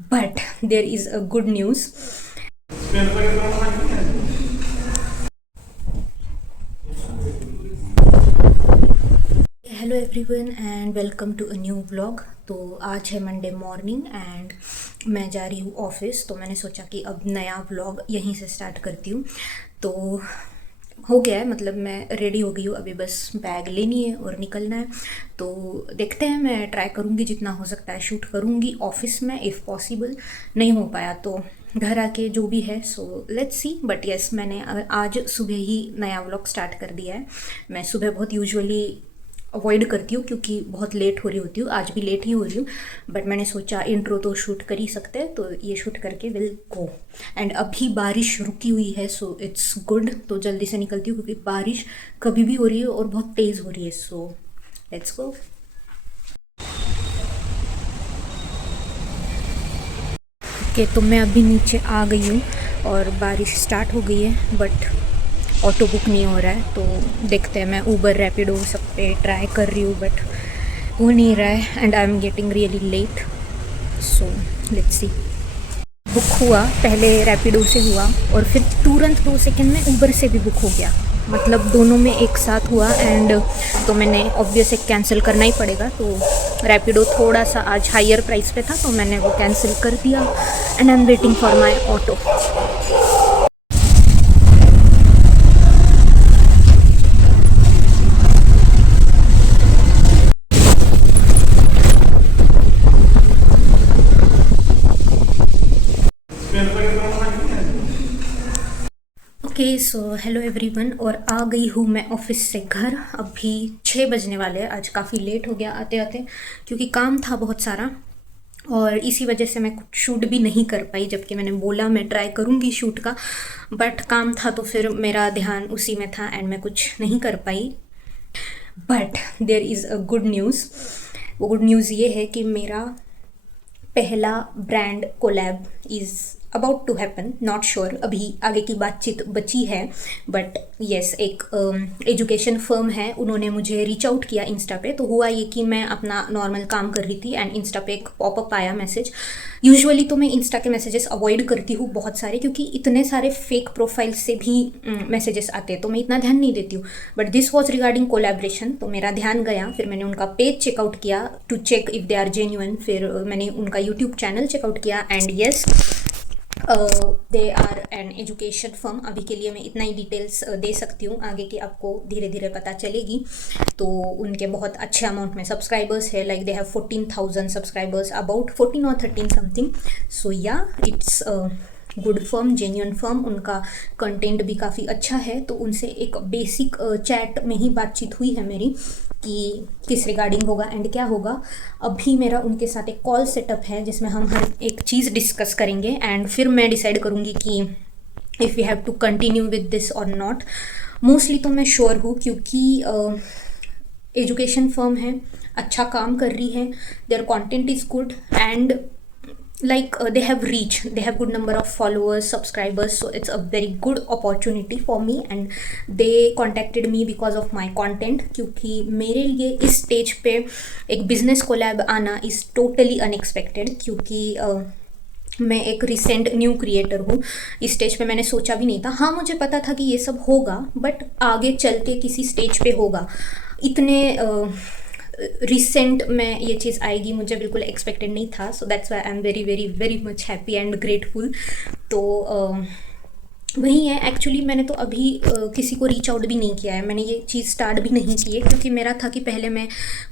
But there is a good news. Hello everyone and welcome to a new vlog. तो आज है Monday morning and मैं जा रही हूँ ऑफिस। तो मैंने सोचा कि अब नया व्लॉग यहीं से स्टार्ट करती हूँ। तो हो गया है, मतलब मैं रेडी हो गई हूँ, अभी बस बैग लेनी है और निकलना है। तो देखते हैं, मैं ट्राई करूँगी जितना हो सकता है शूट करूँगी ऑफिस में, इफ़ पॉसिबल। नहीं हो पाया तो घर आके जो भी है सो लेट्स सी। बट यस, मैंने आज सुबह ही नया व्लॉग स्टार्ट कर दिया है। मैं सुबह बहुत यूजुअली अवॉइड करती हूँ क्योंकि बहुत लेट हो रही होती हूँ, आज भी लेट ही हो रही हूँ। बट मैंने सोचा इंट्रो तो शूट कर ही सकते हैं, तो ये शूट करके विल गो। एंड अभी बारिश रुकी हुई है सो इट्स गुड। तो जल्दी से निकलती हूँ क्योंकि बारिश कभी भी हो रही है और बहुत तेज़ हो रही है। So let's go. ओके, तो मैं अभी नीचे आ गई हूँ और बारिश स्टार्ट हो गई है, बट ऑटो बुक नहीं हो रहा है। तो देखते हैं, मैं ऊबर रैपिडो सब पे ट्राई कर रही हूँ बट हो नहीं रहा है and I am getting really late. So let's see. Book हुआ, पहले रैपिडो से हुआ और फिर तुरंत 2 सेकंड में ऊबर से भी बुक हो गया। मतलब दोनों में एक साथ हुआ एंड तो मैंने ऑब्वियस एक कैंसिल करना ही पड़ेगा। तो रैपिडो थोड़ा सा आज हायर प्राइस पे था तो मैंने वो कैंसिल कर दिया and I am waiting for my auto. Okay, so hello everyone, और आ गई हूँ मैं ऑफिस से घर। अभी 6 बजने वाले हैं। आज काफ़ी लेट हो गया आते आते क्योंकि काम था बहुत सारा और इसी वजह से मैं कुछ शूट भी नहीं कर पाई, जबकि मैंने बोला मैं ट्राई करूँगी शूट का। बट काम था तो फिर मेरा ध्यान उसी में था एंड मैं कुछ नहीं कर पाई। But there is a good news. वो गुड न्यूज़ ये है कि मेरा पहला brand collab is about to happen. Not sure, अभी आगे की बातचीत बची है। बट येस, एक एजुकेशन फर्म है, उन्होंने मुझे रीच आउट किया इंस्टा पे। तो हुआ ये कि मैं अपना नॉर्मल काम कर रही थी एंड इंस्टा पे एक पॉपअप आया मैसेज। यूजुअली तो मैं इंस्टा के मैसेजेस अवॉइड करती हूँ बहुत सारे, क्योंकि इतने सारे फेक प्रोफाइल से भी मैसेजेस आते हैं तो मैं इतना ध्यान नहीं देती हूँ। But this was regarding collaboration, तो मेरा ध्यान गया। फिर मैंने उनका पेज चेकआउट किया to check if they are genuine. फिर मैंने उनका यूट्यूब चैनल चेकआउट किया and yes, they are an education firm. अभी के लिए मैं इतना ही डिटेल्स दे सकती हूँ, आगे की आपको धीरे धीरे पता चलेगी। तो उनके बहुत अच्छे अमाउंट में सब्सक्राइबर्स है, like they have 14,000 subscribers, about 14 और 13 समथिंग। सो या, it's good firm, genuine firm. उनका कंटेंट भी काफ़ी अच्छा है। तो उनसे एक बेसिक चैट में ही बातचीत हुई है मेरी कि किस रिगार्डिंग होगा एंड क्या होगा। अभी मेरा उनके साथ एक कॉल सेटअप है जिसमें हम हर एक चीज़ डिस्कस करेंगे एंड फिर मैं डिसाइड करूँगी कि if we have to continue with this और नॉट। मोस्टली तो मैं श्योर हूँ क्योंकि एजुकेशन फर्म है, अच्छा काम कर रही है, their content is good and like they have reach, they have good number of followers, subscribers, so it's a very good opportunity for me and they contacted me because of my content। क्योंकि मेरे लिए इस stage पे एक business collab आना is totally unexpected, क्योंकि मैं एक रिसेंट न्यू क्रिएटर हूँ। इस स्टेज पे मैंने सोचा भी नहीं था। हाँ, मुझे पता था कि ये सब होगा बट आगे चल के किसी स्टेज पे होगा, इतने रिसेंट में ये चीज़ आएगी मुझे बिल्कुल एक्सपेक्टेड नहीं था। So that's why I am very very very much happy and grateful. तो वही है। एक्चुअली मैंने तो अभी किसी को रीच आउट भी नहीं किया है, मैंने ये चीज़ स्टार्ट भी नहीं की है क्योंकि मेरा था कि पहले मैं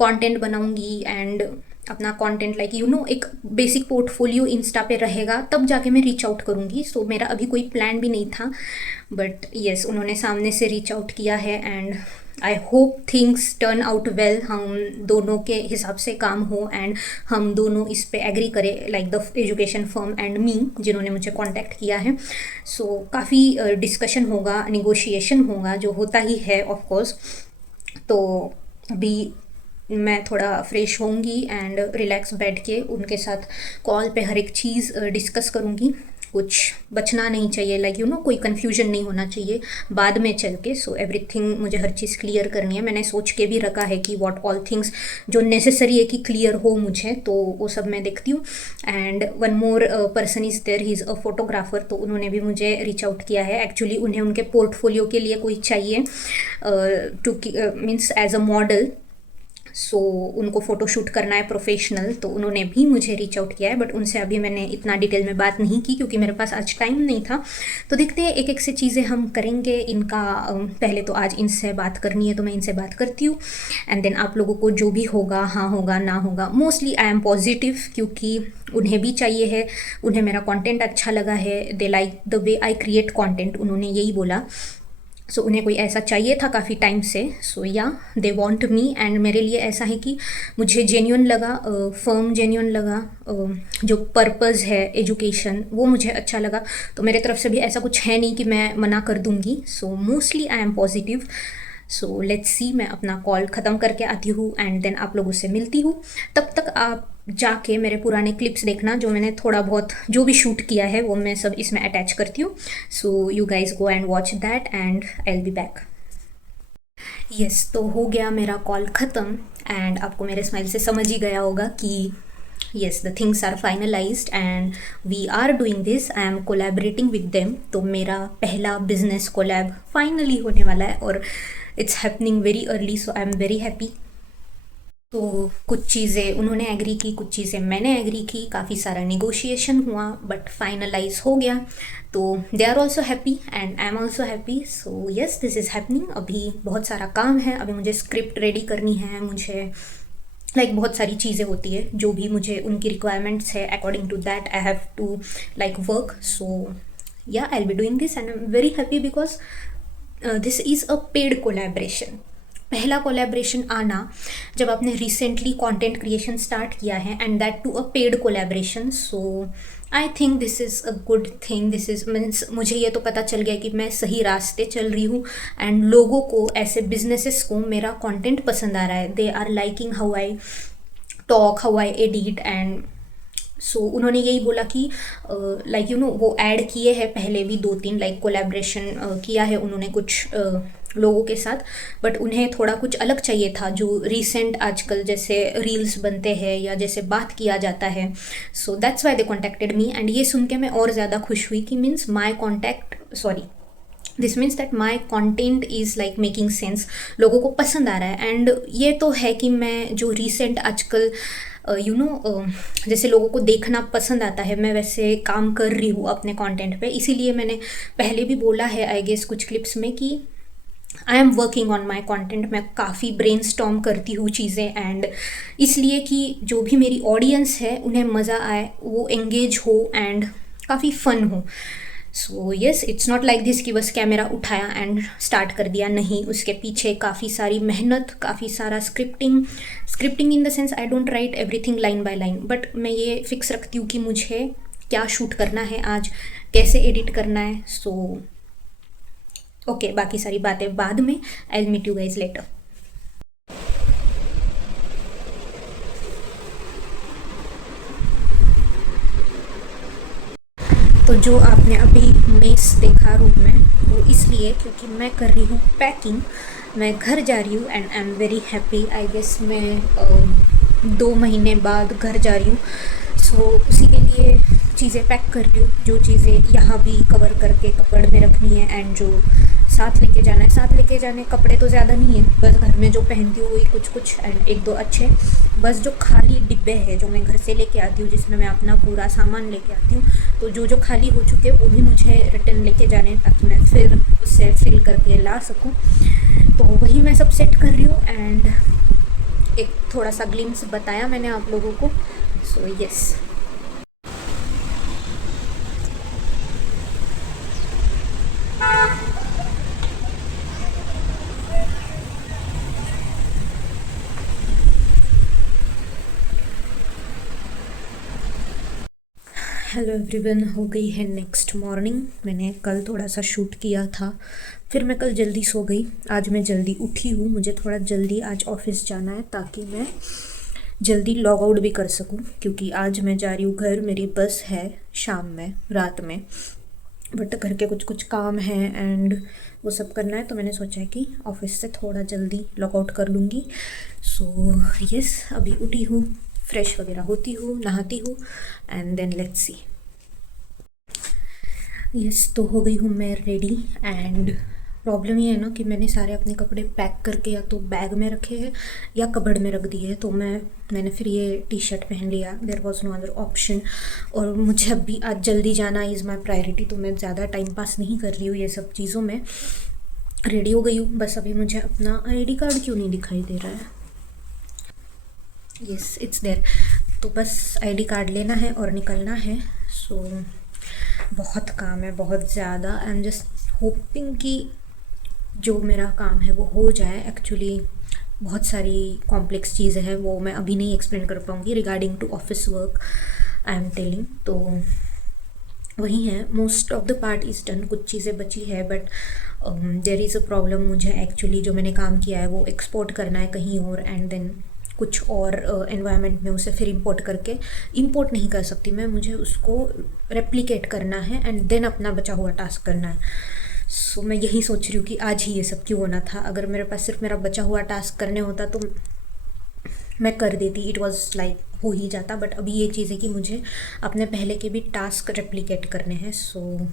कंटेंट बनाऊंगी एंड अपना कंटेंट लाइक एक बेसिक पोर्टफोलियो इंस्टा पे रहेगा, तब जाके मैं रीच आउट करूँगी। सो मेरा अभी कोई प्लान भी नहीं था। बट येस, उन्होंने सामने से रीच आउट किया है and I hope things turn out well. हम दोनों के हिसाब से काम हो एंड हम दोनों इस पे एग्री करें, like the education firm and me जिन्होंने मुझे कांटेक्ट किया है। सो काफ़ी डिस्कशन होगा, निगोशिएशन होगा, जो होता ही है ऑफ कोर्स। तो अभी मैं थोड़ा फ्रेश होंगी एंड रिलैक्स बैठ के उनके साथ कॉल पे हर एक चीज़ डिस्कस करूँगी कुछ बचना नहीं चाहिए, लाइक यू नो कोई कन्फ्यूजन नहीं होना चाहिए बाद में चल के। सो एवरीथिंग मुझे हर चीज़ क्लियर करनी है। मैंने सोच के भी रखा है कि व्हाट ऑल थिंग्स जो नेसेसरी है कि क्लियर हो मुझे, तो वो सब मैं देखती हूँ। And one more person is there, he is a photographer, तो उन्होंने भी मुझे रीच आउट किया है। एक्चुअली उन्हें उनके पोर्टफोलियो के लिए कोई चाहिए to means as a model, so उनको फ़ोटोशूट करना है प्रोफेशनल, तो उन्होंने भी मुझे रीच आउट किया है। बट उनसे अभी मैंने इतना डिटेल में बात नहीं की क्योंकि मेरे पास आज टाइम नहीं था। तो देखते हैं एक एक से चीज़ें हम करेंगे इनका। पहले तो आज इनसे बात करनी है तो मैं इनसे बात करती हूँ, एंड देन आप लोगों को जो भी होगा, हाँ होगा ना होगा, मोस्टली आई एम पॉजिटिव क्योंकि उन्हें भी चाहिए है। उन्हें मेरा कंटेंट अच्छा लगा है, they like the way I create content, उन्होंने यही बोला। सो उन्हें कोई ऐसा चाहिए था काफ़ी टाइम से। सो या दे वांट मी, एंड मेरे लिए ऐसा है कि मुझे जेन्युइन लगा, फर्म जेन्युइन लगा, जो पर्पज़ है एजुकेशन वो मुझे अच्छा लगा। तो मेरे तरफ से भी ऐसा कुछ है नहीं कि मैं मना कर दूंगी। So mostly I am positive. So let's सी, मैं अपना कॉल ख़त्म करके आती हूँ एंड देन आप लोगों से मिलती हूँ। तब तक आप जाके मेरे पुराने क्लिप्स देखना, जो मैंने थोड़ा बहुत जो भी शूट किया है वो मैं सब इसमें अटैच करती हूँ। So you guys go and watch that and I will be back. Yes, तो हो गया मेरा कॉल ख़त्म एंड आपको मेरे स्माइल से समझ ही गया होगा कि yes, the things are finalized and we are doing this. I am collaborating with them. तो मेरा पहला business collab finally होने वाला है और it's happening very early, so I am very happy. तो कुछ चीज़ें उन्होंने एग्री की, कुछ चीज़ें मैंने एग्री की, काफ़ी सारा नेगोशिएशन हुआ बट फाइनलाइज हो गया। तो they are also happy and I am also happy. So yes, this is happening. अभी बहुत सारा काम है, अभी मुझे स्क्रिप्ट रेडी करनी है, मुझे लाइक बहुत सारी चीज़ें होती है जो भी मुझे उनकी रिक्वायरमेंट्स है, according to that I have to like work. So yeah I will be doing this and I am very happy because this is a paid collaboration. पहला कोलैबोरेशन आना जब आपने रिसेंटली कंटेंट क्रिएशन स्टार्ट किया है and that to a paid collaboration. So I think this is a good thing. This is means मुझे ये तो पता चल गया कि मैं सही रास्ते चल रही हूँ एंड लोगों को, ऐसे बिजनेसेस को मेरा कंटेंट पसंद आ रहा है। They are liking how I talk, how I edit and so उन्होंने यही बोला कि लाइक यू नो वो ऐड किए हैं पहले भी 2-3 लाइक कोलैबोरेशन किया है उन्होंने कुछ लोगों के साथ, बट उन्हें थोड़ा कुछ अलग चाहिए था जो रिसेंट आजकल जैसे रील्स बनते हैं या जैसे बात किया जाता है। So that's why they contacted me and ये सुन के मैं और ज़्यादा खुश हुई कि means my contact sorry this means that my content is like making sense, लोगों को पसंद आ रहा है। एंड ये तो है कि मैं जो रिसेंट आजकल यू नो जैसे लोगों को देखना पसंद आता है, मैं वैसे काम कर रही हूँ अपने कंटेंट पे। इसीलिए मैंने पहले भी बोला है आई गेस कुछ क्लिप्स में कि I am working on my content. मैं काफ़ी ब्रेन स्टॉर्म करती हूँ चीज़ें एंड इसलिए कि जो भी मेरी ऑडियंस है उन्हें मज़ा आए, वो एंगेज हो एंड काफ़ी फ़न हो। So yes, it's not like this कि बस कैमरा उठाया एंड स्टार्ट कर दिया, नहीं, उसके पीछे काफ़ी सारी मेहनत, काफ़ी सारा scripting in the sense I don't write everything line by line, but मैं ये फिक्स रखती हूँ कि मुझे क्या शूट करना है आज, कैसे एडिट करना है। सो ओके, बाकी सारी बातें बाद में। I will meet you guys later. तो जो आपने अभी मेस देखा रूम में वो इसलिए क्योंकि मैं कर रही हूँ पैकिंग। मैं घर जा रही हूँ and I am very happy. I guess मैं 2 महीने बाद घर जा रही हूँ। सो उसी के लिए चीज़ें पैक कर रही हूँ, जो चीज़ें यहाँ भी कवर करके कपड़ में रखनी है एंड जो साथ लेके जाना है। साथ लेके जाने कपड़े तो ज़्यादा नहीं है, बस घर में जो पहनती हूँ वही कुछ एंड 1-2 अच्छे, बस जो खाली डिब्बे हैं जो मैं घर से लेके आती हूँ जिसमें मैं अपना पूरा सामान लेके आती हूँ, तो जो खाली हो चुके वो भी मुझे रिटर्न लेके जाने ताकि मैं फिर उससे फिल करके ला सकूँ। तो वही मैं सब सेट कर रही हूँ एंड एक थोड़ा सा ग्लिम्स बताया मैंने आप लोगों को। सो येस, हेलो एवरीवन, हो गई है नेक्स्ट मॉर्निंग। मैंने कल थोड़ा सा शूट किया था, फिर मैं कल जल्दी सो गई। आज मैं जल्दी उठी हूँ, मुझे थोड़ा जल्दी आज ऑफिस जाना है ताकि मैं जल्दी लॉग आउट भी कर सकूं, क्योंकि आज मैं जा रही हूँ घर। मेरी बस है शाम में, रात में, बट घर के कुछ कुछ काम हैं एंड वो सब करना है, तो मैंने सोचा है कि ऑफिस से थोड़ा जल्दी लॉग आउट कर लूँगी। सो यस, अभी उठी हूँ, फ्रेश वगैरह होती हूँ, नहाती हूँ and then let's see. Yes, तो हो गई हूँ मैं रेडी। एंड प्रॉब्लम ये है ना कि मैंने सारे अपने कपड़े पैक करके या तो बैग में रखे हैं या कबर्ड में रख दिए हैं, तो मैंने फिर ये टी शर्ट पहन लिया। There was no other option. और मुझे अभी आज जल्दी जाना इज़ माई प्रायोरिटी, तो मैं ज़्यादा टाइम पास नहीं कर रही हूँ ये सब चीज़ों में। रेडी हो गई हूँ, बस अभी मुझे अपना आईडी कार्ड क्यों नहीं दिखाई दे रहा है। Yes, it's there. तो बस आईडी कार्ड लेना है और निकलना है। सो बहुत काम है, बहुत ज़्यादा। आई एम जस्ट होपिंग कि जो मेरा काम है वो हो जाए। एक्चुअली बहुत सारी कॉम्प्लेक्स चीज़ें हैं, वो मैं अभी नहीं एक्सप्लेन कर पाऊँगी regarding to office work I am telling. तो वही है, most of the part is done. कुछ चीज़ें बची है but there is a problem. मुझे एक्चुअली जो मैंने काम किया है वो एक्सपोर्ट करना है कहीं और एंड देन कुछ और एनवायरनमेंट में उसे फिर इंपोर्ट करके, इंपोर्ट नहीं कर सकती मैं, मुझे उसको रेप्लिकेट करना है एंड देन अपना बचा हुआ टास्क करना है। सो मैं यही सोच रही हूँ कि आज ही ये सब क्यों होना था। अगर मेरे पास सिर्फ मेरा बचा हुआ टास्क करने होता तो मैं कर देती, इट वॉज लाइक हो ही जाता। बट अभी ये चीज़ है कि मुझे अपने पहले के भी टास्क रेप्लिकेट करने हैं। So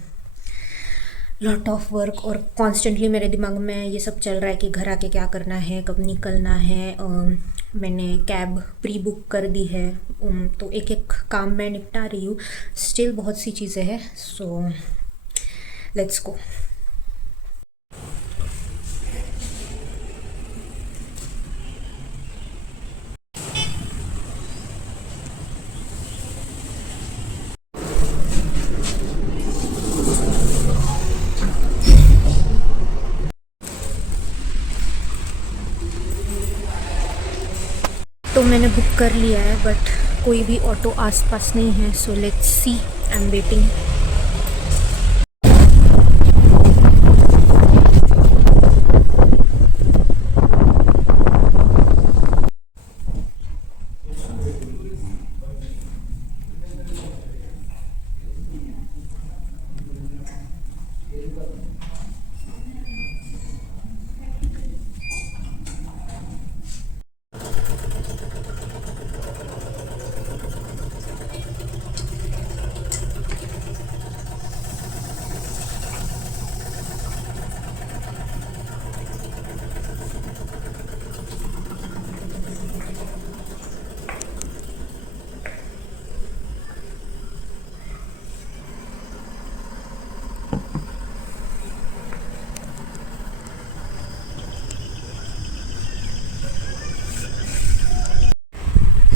lot of work. और कॉन्स्टेंटली मेरे दिमाग में ये सब चल रहा है कि घर आके क्या करना है, कब निकलना है। मैंने कैब प्री बुक कर दी है, तो एक एक काम मैं निपटा रही हूँ। स्टिल बहुत सी चीज़ें हैं। So let's go. तो मैंने बुक कर लिया है बट कोई भी ऑटो आसपास नहीं है। सो let's C, I am waiting.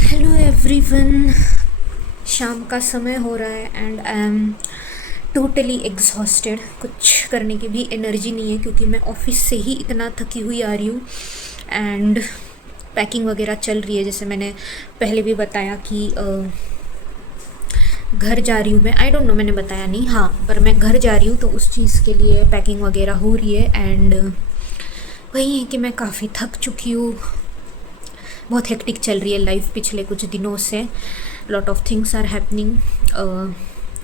Hello everyone, शाम का समय हो रहा है and I am totally exhausted. कुछ करने की भी एनर्जी नहीं है क्योंकि मैं ऑफिस से ही इतना थकी हुई आ रही हूँ एंड पैकिंग वगैरह चल रही है। जैसे मैंने पहले भी बताया कि घर जा रही हूँ मैं, आई डोंट नो मैंने बताया नहीं, हाँ, पर मैं घर जा रही हूँ तो उस चीज़ के लिए पैकिंग वगैरह हो रही है। एंड वही है कि मैं काफ़ी थक चुकी हूँ। बहुत हेक्टिक चल रही है लाइफ पिछले कुछ दिनों से। Lot of things are happening.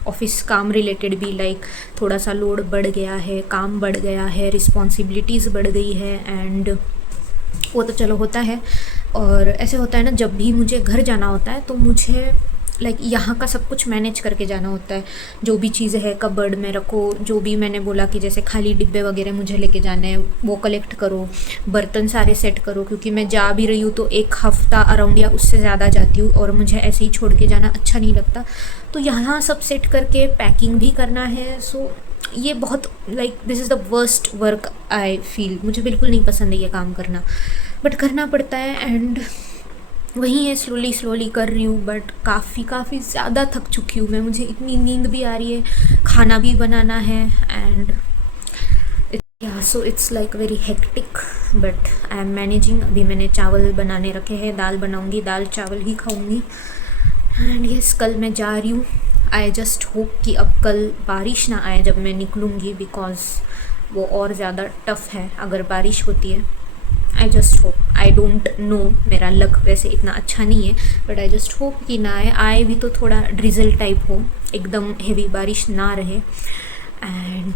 Office काम रिलेटेड भी लाइक थोड़ा सा लोड बढ़ गया है, काम बढ़ गया है, रिस्पॉन्सिबिलिटीज़ बढ़ गई है एंड वो तो चलो होता है। और ऐसे होता है ना, जब भी मुझे घर जाना होता है तो मुझे लाइक यहाँ का सब कुछ मैनेज करके जाना होता है। जो भी चीज़ें हैं कबर्ड में रखो, जो भी मैंने बोला कि जैसे खाली डिब्बे वगैरह मुझे लेके जाने हैं वो कलेक्ट करो, बर्तन सारे सेट करो, क्योंकि मैं जा भी रही हूँ तो एक हफ़्ता अराउंड या उससे ज़्यादा जाती हूँ और मुझे ऐसे ही छोड़ के जाना अच्छा नहीं लगता। तो यहाँ सब सेट करके पैकिंग भी करना है। सो ये बहुत like this is the worst work I feel. मुझे बिल्कुल नहीं पसंद है ये काम करना, बट करना पड़ता है एंड वही है, स्लोली स्लोली कर रही हूँ। बट काफ़ी ज़्यादा थक चुकी हूँ मैं, मुझे इतनी नींद भी आ रही है, खाना भी बनाना है एंड या so it's like very hectic but I am managing. अभी मैंने चावल बनाने रखे हैं, दाल बनाऊँगी, दाल चावल ही खाऊँगी एंड यस, कल मैं जा रही हूँ। आई जस्ट होप कि अब कल बारिश ना आए जब मैं निकलूँगी, बिकॉज वो और ज़्यादा टफ़ है अगर बारिश होती है। I just hope, I don't know, मेरा लक वैसे इतना अच्छा नहीं है, बट आई जस्ट होप कि ना आए भी तो थोड़ा ड्रिजल टाइप हो, एकदम हेवी बारिश ना रहे। एंड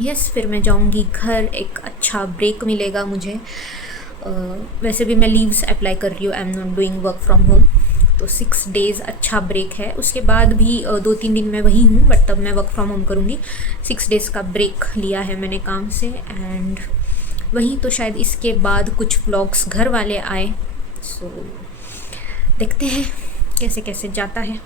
यस, फिर मैं जाऊंगी घर, एक अच्छा ब्रेक मिलेगा मुझे। वैसे भी मैं लीव्स अप्लाई कर रही हूँ, I am not doing work from home, तो 6 डेज़ अच्छा ब्रेक है। उसके बाद भी 2-3 दिन मैं वहीं हूँ, बट तब मैं वर्क फ्रॉम होम करूँगी। 6 डेज़ का ब्रेक लिया है मैंने काम से, एंड वहीं तो शायद इसके बाद कुछ व्लॉग्स घर वाले आए, सो देखते हैं कैसे कैसे जाता है।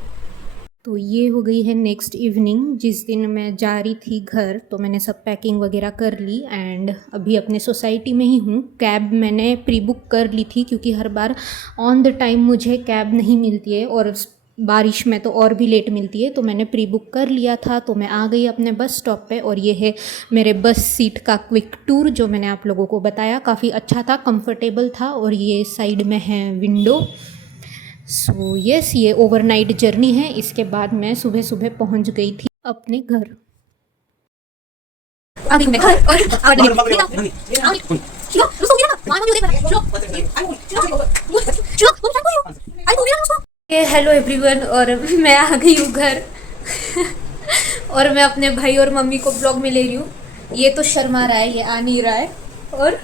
तो ये हो गई है नेक्स्ट इवनिंग, जिस दिन मैं जा रही थी घर, तो मैंने सब पैकिंग वगैरह कर ली एंड अभी अपने सोसाइटी में ही हूँ। कैब मैंने प्री बुक कर ली थी, क्योंकि हर बार ऑन द टाइम मुझे कैब नहीं मिलती है और बारिश में तो और भी लेट मिलती है, तो मैंने प्री बुक कर लिया था। तो मैं आ गई अपने बस स्टॉप पे, और ये है मेरे बस सीट का क्विक टूर जो मैंने आप लोगों को बताया। काफ़ी अच्छा था, कंफर्टेबल था, और ये साइड में है विंडो। सो यस, ये ओवरनाइट जर्नी है। इसके बाद मैं सुबह सुबह पहुंच गई थी अपने घर। अभी मैं घर हेलो एवरीवन, और मैं आ गई हूँ घर और मैं अपने भाई और मम्मी को ब्लॉग में ले रही हूँ। ये तो शर्मा रहा है, ये आ नहीं रहा है, और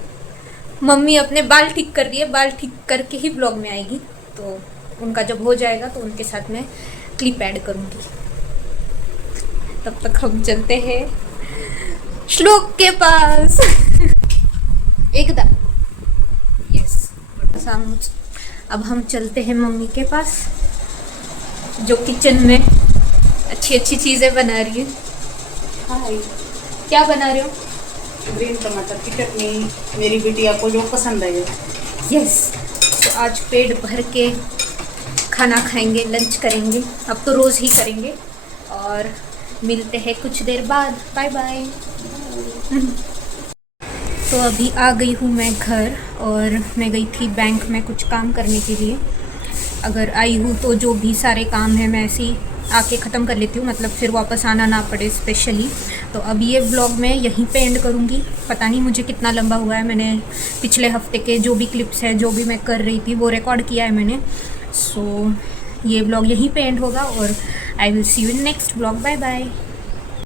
मम्मी अपने बाल ठीक कर रही है, बाल ठीक करके ही ब्लॉग में आएगी। तो उनका जब हो जाएगा तो उनके साथ मैं क्लिप ऐड करूँगी। तब तक हम चलते हैं श्लोक के पास एकदम यस। अब हम चलते हैं मम्मी के पास, जो किचन में अच्छी अच्छी चीज़ें बना रही है। हाय, क्या बना रहे हो? ग्रीन टमाटर की चटनी, मेरी बिटिया को जो पसंद है। यस, तो आज पेट भर के खाना खाएंगे, लंच करेंगे, अब तो रोज़ ही करेंगे, और मिलते हैं कुछ देर बाद। Bye bye. तो अभी आ गई हूँ मैं घर, और मैं गई थी बैंक में कुछ काम करने के लिए। अगर आई हूँ तो जो भी सारे काम हैं मैं ऐसे ही आके ख़त्म कर लेती हूँ, मतलब फिर वापस आना ना पड़े स्पेशली। तो अब ये व्लॉग मैं यहीं पे एंड करूँगी। पता नहीं मुझे कितना लंबा हुआ है, मैंने पिछले हफ्ते के जो भी क्लिप्स हैं, जो भी मैं कर रही थी, वो रिकॉर्ड किया है मैंने। सो ये व्लॉग यहीं पे एंड होगा, और I will see you in next vlog. Bye bye.